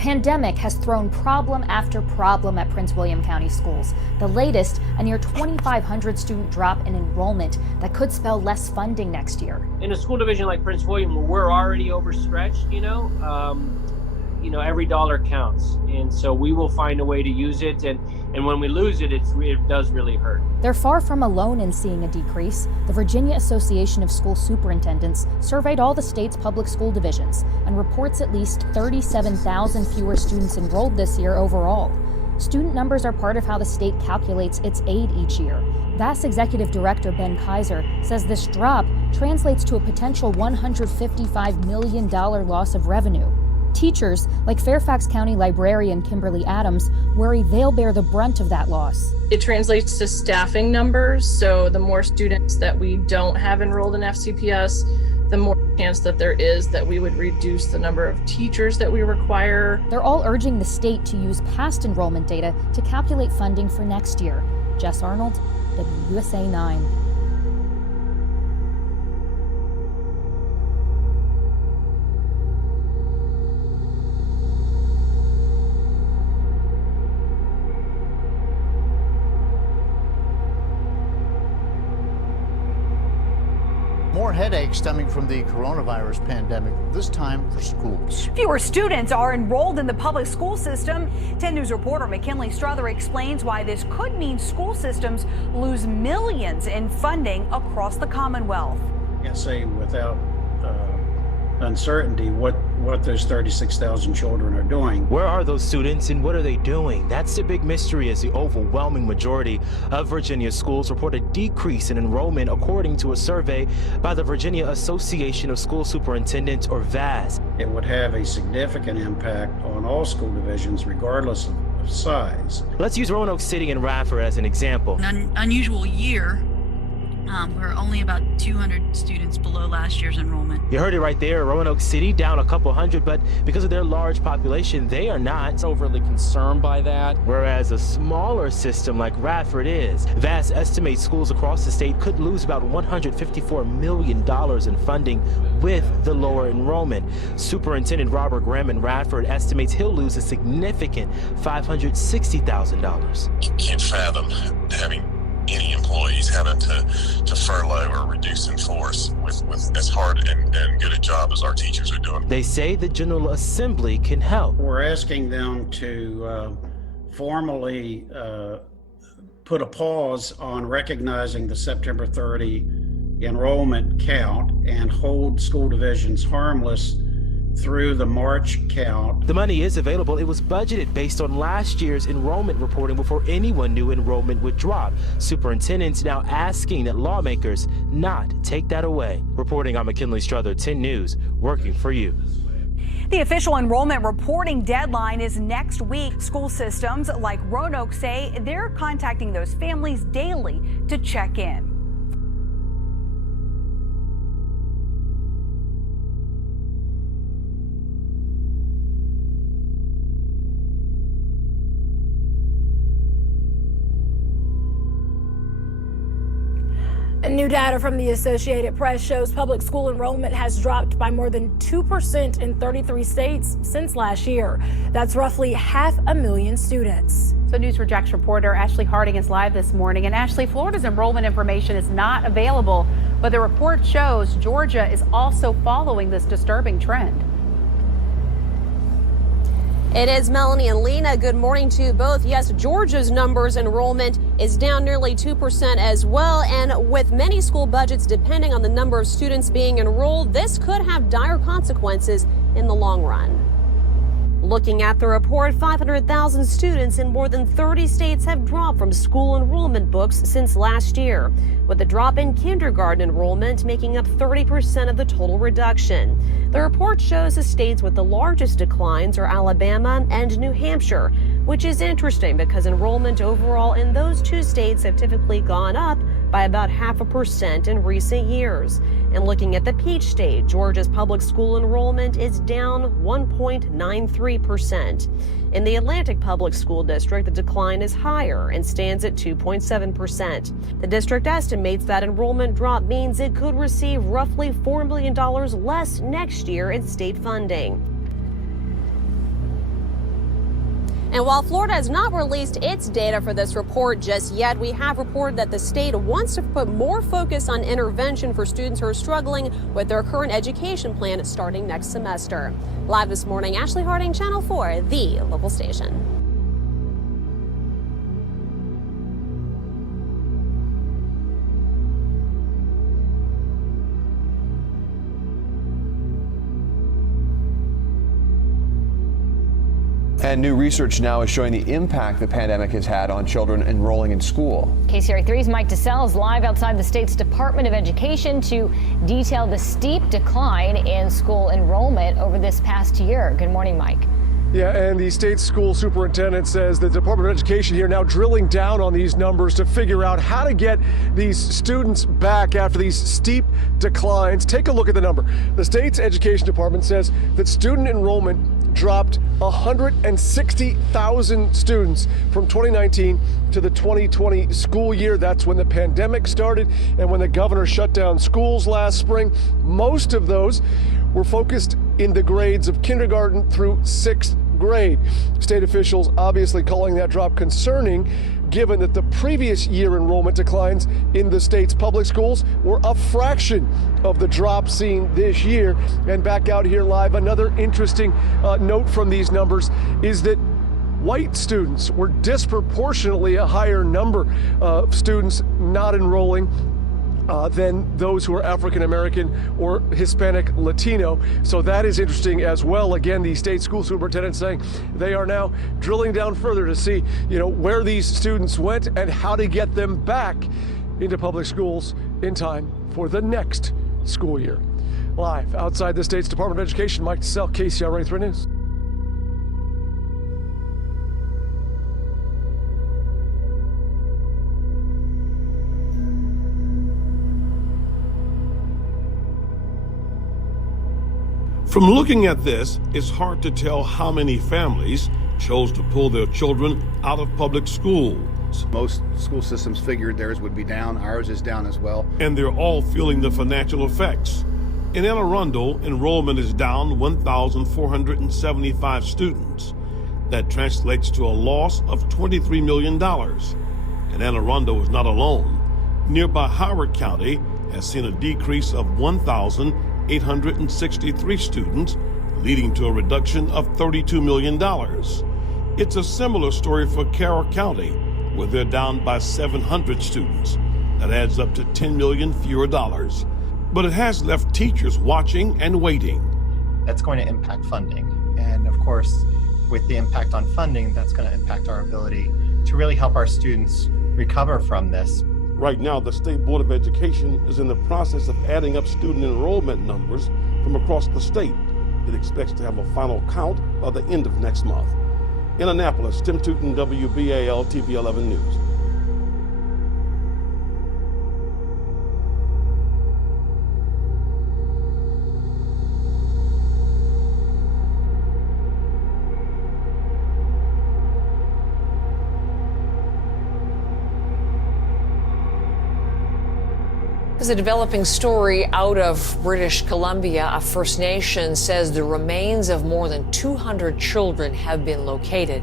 pandemic has thrown problem after problem at Prince William County schools. The latest, a near 2,500 student drop in enrollment that could spell less funding next year. In a school division like Prince William, where we're already overstretched, every dollar counts. And so we will find a way to use it. And when we lose it, it does really hurt. They're far from alone in seeing a decrease. The Virginia Association of School Superintendents surveyed all the state's public school divisions and reports at least 37,000 fewer students enrolled this year overall. Student numbers are part of how the state calculates its aid each year. VAS Executive Director Ben Kaiser says this drop translates to a potential $155 million loss of revenue. Teachers, like Fairfax County librarian Kimberly Adams, worry they'll bear the brunt of that loss. It translates to staffing numbers, so the more students that we don't have enrolled in FCPS, the more chance that there is that we would reduce the number of teachers that we require. They're all urging the state to use past enrollment data to calculate funding for next year. Jess Arnold, WUSA 9. More headaches stemming from the coronavirus pandemic, this time for schools. Fewer students are enrolled in the public school system. 10 News reporter McKinley Strother explains why this could mean school systems lose millions in funding across the Commonwealth. I can't say without uncertainty what those 36,000 children are doing. Where are those students and what are they doing? That's the big mystery, as the overwhelming majority of Virginia schools report a decrease in enrollment according to a survey by the Virginia Association of School Superintendents, or VAS. It would have a significant impact on all school divisions regardless of size. Let's use Roanoke City and Radford as an example. An unusual year. We're only about 200 students below last year's enrollment. You heard it right there. Roanoke City down a couple hundred, but because of their large population, they are not overly concerned by that. Whereas a smaller system like Radford is. VAS estimates schools across the state could lose about $154 million in funding with the lower enrollment. Superintendent Robert Graham in Radford estimates he'll lose a significant $560,000. You can't fathom having any employees having to furlough or reduce in force with as hard and good a job as our teachers are doing. They say the General Assembly can help. We're asking them to formally put a pause on recognizing the September 30 enrollment count and hold school divisions harmless through the March count. The money is available. It was budgeted based on last year's enrollment reporting before anyone knew enrollment would drop. Superintendents now asking that lawmakers not take that away. Reporting, I'm McKinley Strother, 10 News, working for you. The official enrollment reporting deadline is next week. School systems like Roanoke say they're contacting those families daily to check in. New data from the Associated Press shows public school enrollment has dropped by more than 2% in 33 states since last year. That's roughly 500,000 students. So News4JAX reporter Ashley Harding is live this morning. And Ashley, Florida's enrollment information is not available, but the report shows Georgia is also following this disturbing trend. It is Melanie and Lena. Good morning to you both. Yes, Georgia's numbers enrollment is down nearly 2% as well. And with many school budgets depending on the number of students being enrolled, this could have dire consequences in the long run. Looking at the report, 500,000 students in more than 30 states have dropped from school enrollment books since last year, with the drop in kindergarten enrollment making up 30% of the total reduction. The report shows the states with the largest declines are Alabama and New Hampshire, which is interesting because enrollment overall in those two states have typically gone up by about 0.5% in recent years. And looking at the Peach State, Georgia's public school enrollment is down 1.93%. In the Atlantic Public School District, the decline is higher and stands at 2.7%. The district estimates that enrollment drop means it could receive roughly $4 million less next year in state funding. And while Florida has not released its data for this report just yet, we have reported that the state wants to put more focus on intervention for students who are struggling with their current education plan starting next semester. Live this morning, Ashley Harding, Channel 4, the local station. And new research now is showing the impact the pandemic has had on children enrolling in school. KCRA 3's Mike DeSalle is live outside the state's Department of Education to detail the steep decline in school enrollment over this past year. Good morning, Mike. Yeah, and the state school superintendent says the Department of Education here now drilling down on these numbers to figure out how to get these students back after these steep declines. Take a look at the number. The state's education department says that student enrollment dropped 160,000 students from 2019 to the 2020 school year. That's when the pandemic started and when the governor shut down schools last spring. Most of those were focused in the grades of kindergarten through 6th grade. State officials obviously calling that drop concerning, given that the previous year enrollment declines in the state's public schools were a fraction of the drop seen this year. And back out here live, another interesting note from these numbers is that white students were disproportionately a higher number of students not enrolling than those who are African American or Hispanic Latino. So that is interesting as well. Again, the state school superintendent saying they are now drilling down further to see, where these students went and how to get them back into public schools in time for the next school year. Live outside the state's Department of Education, Mike DeSalle, KCRA 3 News. From looking at this, it's hard to tell how many families chose to pull their children out of public schools. Most school systems figured theirs would be down. Ours is down as well. And they're all feeling the financial effects. In Anne Arundel, enrollment is down 1,475 students. That translates to a loss of $23 million. And Anne Arundel is not alone. Nearby Howard County has seen a decrease of 1,863 students, leading to a reduction of $32 million. It's a similar story for Carroll County, where they're down by 700 students. That adds up to $10 million fewer dollars. But it has left teachers watching and waiting. That's going to impact funding. And of course, with the impact on funding, that's going to impact our ability to really help our students recover from this. Right now, the State Board of Education is in the process of adding up student enrollment numbers from across the state. It expects to have a final count by the end of next month. In Annapolis, Tim Tootin, WBAL TV 11 News. As a developing story out of British Columbia, a First Nation says the remains of more than 200 children have been located,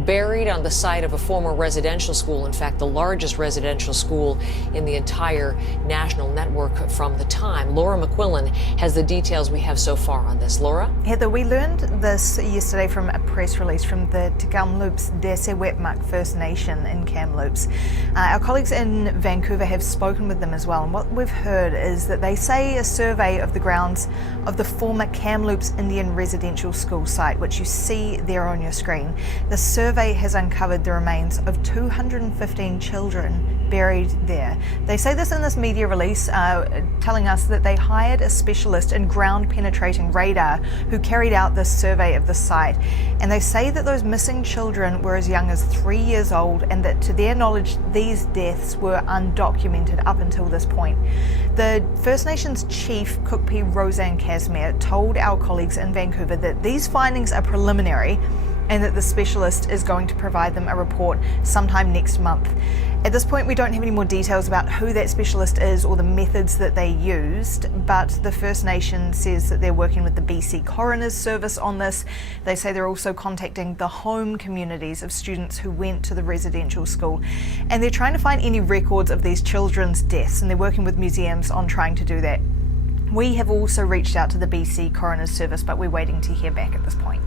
buried on the site of a former residential school. In fact, the largest residential school in the entire national network from the time. Laura McQuillan has the details we have so far on this. Laura? Heather, we learned this yesterday from a press release from the Kamloops Desi Wet'mak First Nation in Kamloops. Our colleagues in Vancouver have spoken with them as well, and what we've heard is that they say a survey of the grounds of the former Kamloops Indian residential school site, which you see there on your screen, the survey has uncovered the remains of 215 children buried there. They say this in this media release, telling us that they hired a specialist in ground penetrating radar who carried out this survey of the site. And they say that those missing children were as young as 3 years old, and that to their knowledge, these deaths were undocumented up until this point. The First Nations chief, Cookpee Roseanne Casimir, told our colleagues in Vancouver that these findings are preliminary and that the specialist is going to provide them a report sometime next month. At this point, we don't have any more details about who that specialist is or the methods that they used, but the First Nation says that they're working with the BC Coroner's Service on this. They say they're also contacting the home communities of students who went to the residential school, and they're trying to find any records of these children's deaths, and they're working with museums on trying to do that. We have also reached out to the BC Coroner's Service, but we're waiting to hear back at this point.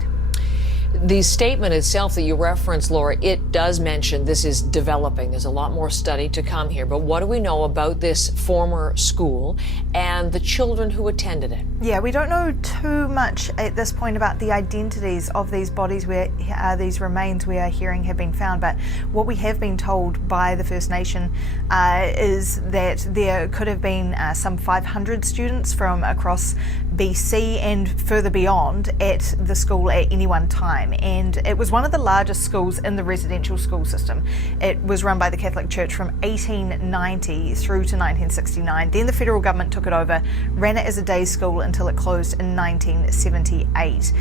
The statement itself that you referenced, Laura, it does mention this is developing. There's a lot more study to come here. But what do we know about this former school and the children who attended it? Yeah, we don't know too much at this point about the identities of these bodies where these remains we are hearing have been found. But what we have been told by the First Nation is that there could have been some 500 students from across BC and further beyond at the school at any one time. And it was one of the largest schools in the residential school system. It was run by the Catholic Church from 1890 through to 1969. Then the federal government took it over, ran it as a day school until it closed in 1978.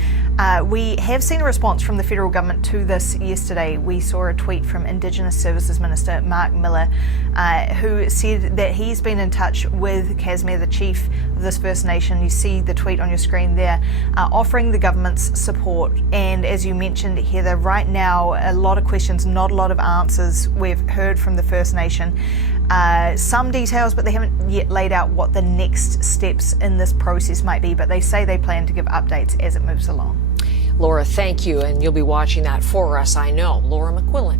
We have seen a response from the federal government to this yesterday. We saw a tweet from Indigenous Services Minister Mark Miller, who said that he's been in touch with Casimir, the chief of this First Nation. You see the tweet on your screen there, offering the government's support. And as you mentioned, Heather, right now a lot of questions, not a lot of answers. We've heard from the First Nation some details, but they haven't yet laid out what the next steps in this process might be, but they say they plan to give updates as it moves along. Laura, thank you, and you'll be watching that for us, I know. Laura McQuillan.